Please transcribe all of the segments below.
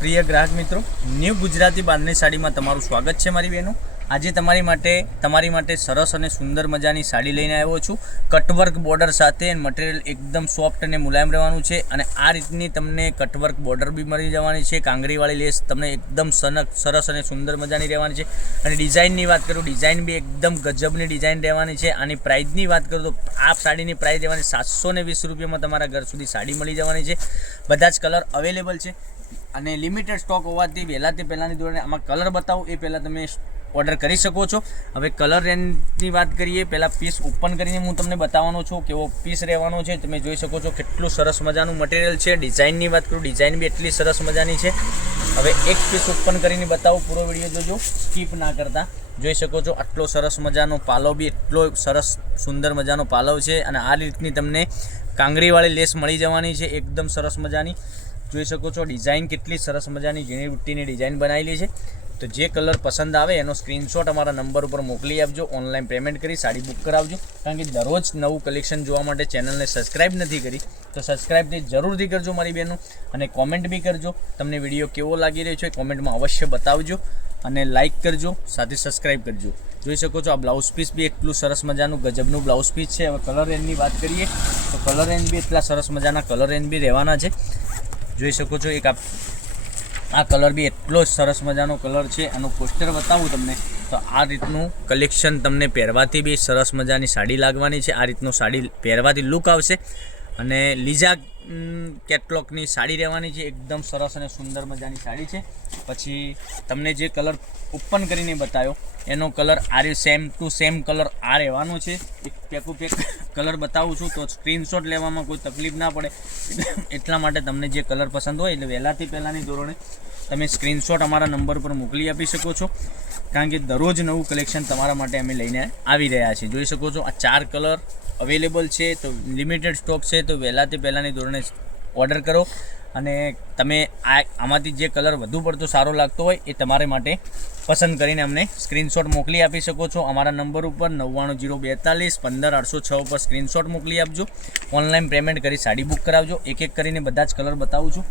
प्रिय ग्राहक मित्रों, न्यू गुजराती बांधणी साड़ी में तमारुं स्वागत है। मारी बहनों, आज तमारी माटे सरस और सुंदर मजानी साड़ी लईने आव्यो छुं। कटवर्क बॉर्डर साथे मटीरियल एकदम सॉफ्ट और मुलायम रहेवानुं छे अने आ रीतनी तमने कटवर्क बॉर्डर भी मळी जवानी छे। कांगरीवाળી लेस तमने एकदम सरस और सुंदर मजानी रहेवानी छे। अने डिजाइननी वात करूं, डिजाइन भी एकदम गजबनी डिजाइन रहेवानी छे। आनी प्राइसनी वात करूं तो आ साड़ीनी प्राइस रहेवानी 720 रुपयामां तमारा घर सुधी साड़ी मळी जवानी छे। बधा ज कलर अवेलेबल छे અને લિમિટેડ સ્ટોક હોવાથી વહેલાથી પહેલાંની ધોરણે આમાં કલર બતાવું એ પહેલાં તમે ઓર્ડર કરી શકો છો। હવે કલર રેન્જની વાત કરીએ, પહેલાં પીસ ઓપન કરીને હું તમને બતાવવાનો છું કેવો પીસ રહેવાનો છે। તમે જોઈ શકો છો કેટલું સરસ મજાનું મટીરિયલ છે। ડિઝાઇનની વાત કરું, ડિઝાઇન બી એટલી સરસ મજાની છે। હવે એક પીસ ઓપન કરીને બતાવું, પૂરો વિડીયો જોજો, સ્કીપ ના કરતા। જોઈ શકો છો આટલો સરસ મજાનો પાલો બી એટલો સરસ સુંદર મજાનો પાલવ છે અને આ રીતની તમને કાંગરીવાળી લેસ મળી જવાની છે, એકદમ સરસ મજાની। જોઈ શકો છો डिजाइन કેટલી સરસ મજાની ઝીણી બુટ્ટીની ડિઝાઇન બનાવેલી છે। તો જે કલર પસંદ આવે એનો સ્ક્રીનશોટ અમારા નંબર ઉપર મોકલી આપજો, ઓનલાઈન પેમેન્ટ કરી સાડી બુક કરાવજો। કારણ કે દરરોજ નવું કલેક્શન જોવા માટે ચેનલને સબસ્ક્રાઇબ નથી કરી તો સબસ્ક્રાઇબ જરૂરથી કરજો મારી બહેનો, અને કોમેન્ટ બી કરજો તમને વિડીયો કેવો લાગી રહ્યો છે, કોમેન્ટમાં અવશ્ય બતાવજો અને લાઇક કરજો, સાથે સબસ્ક્રાઇબ કરજો। જોઈ શકો છો આ બ્લાઉઝ પીસ બી એટલું સરસ મજાનું ગજબનું બ્લાઉઝ પીસ છે। હવે કલર રેન્જની વાત કરીએ તો કલર રેન્જ બી એટલા સરસ મજાના કલર રેન્જ બી રહેવાના છે। જોઈ શકો છો એક આ કલર બી એટલો સરસ મજાનો કલર છે। આનું પોસ્ટર બતાવું તમને તો આ રીતનું કલેક્શન તમને પહેરવાથી બી સરસ મજાની સાડી લાગવાની છે। આ રીતનું સાડી પહેરવાથી લુક આવશે અને લીઝા કેટલોગની સાડી રહેવાની છે, એકદમ સરસ અને સુંદર મજાની સાડી છે। પછી તમને જે કલર ઓપન કરીને બતાવ્યો એનો કલર આ સેમ ટુ સેમ કલર આ રહેવાનો છે। એક પેકુ પેક કલર બતાવું છું તો સ્ક્રીનશોટ લેવામાં કોઈ તકલીફ ના પડે એટલા માટે તમને જે કલર પસંદ હોય એટલે વહેલાથી પહેલાંની ધોરણે તમે સ્ક્રીનશોટ અમારા નંબર પર મોકલી આપી શકો છો। કારણ કે દરરોજ નવું કલેક્શન તમારા માટે અમે લઈને આવી રહ્યા છીએ। જોઈ શકો છો આ 4 કલર અવેલેબલ છે, તો લિમિટેડ સ્ટોક છે, તો વહેલાથી પહેલાંની ધોરણે ઓર્ડર કરો અને તમે આમાંથી જે કલર વધુ પડતો સારો લાગતો હોય એ તમારા માટે પસંદ કરીને અમને સ્ક્રીનશોટ મોકલી આપી શકો છો। અમારા નંબર ઉપર 99042 15806 ઉપર સ્ક્રીનશોટ મોકલી આપજો, ઓનલાઈન પેમેન્ટ કરી સાડી બુક કરાવજો। એક એક કરીને બધા જ કલર બતાવું છું,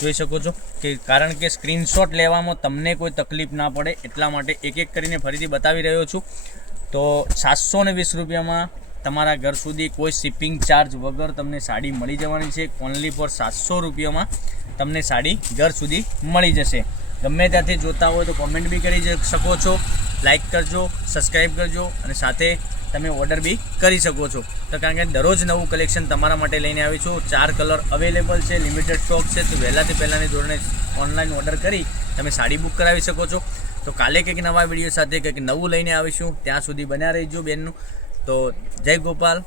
જોઈ શકો છો કે કારણ કે સ્ક્રીનશોટ લેવામાં તમને કોઈ તકલીફ ના પડે એટલા માટે એક એક કરીને ફરીથી બતાવી રહ્યો છું। તો 720 રૂપિયામાં તમારા ઘર સુધી કોઈ શિપિંગ ચાર્જ વગર તમને સાડી મળી જવાની છે। ઓનલી ફોર 700 રૂપિયામાં તમને સાડી ઘર સુધી મળી જશે। ગમે ત્યાંથી જોતા હોય તો કોમેન્ટ બી કરી શકો છો, લાઇક કરજો, સબસ્ક્રાઈબ કરજો અને સાથે તમે ઓર્ડર બી કરી શકો છો। તો કારણ કે દરરોજ નવું કલેક્શન તમારા માટે લઈને આવી છું। 4 કલર અવેલેબલ છે, લિમિટેડ સ્ટોક છે, તો વહેલાથી પહેલાંની ધોરણે ઓનલાઈન ઓર્ડર કરી તમે સાડી બુક કરાવી શકો છો। તો કાલે કંઈક નવા વિડીયો સાથે કંઈક નવું લઈને આવીશું, ત્યાં સુધી બન્યા રહીજો બેનનું। તો જય ગોપાલ।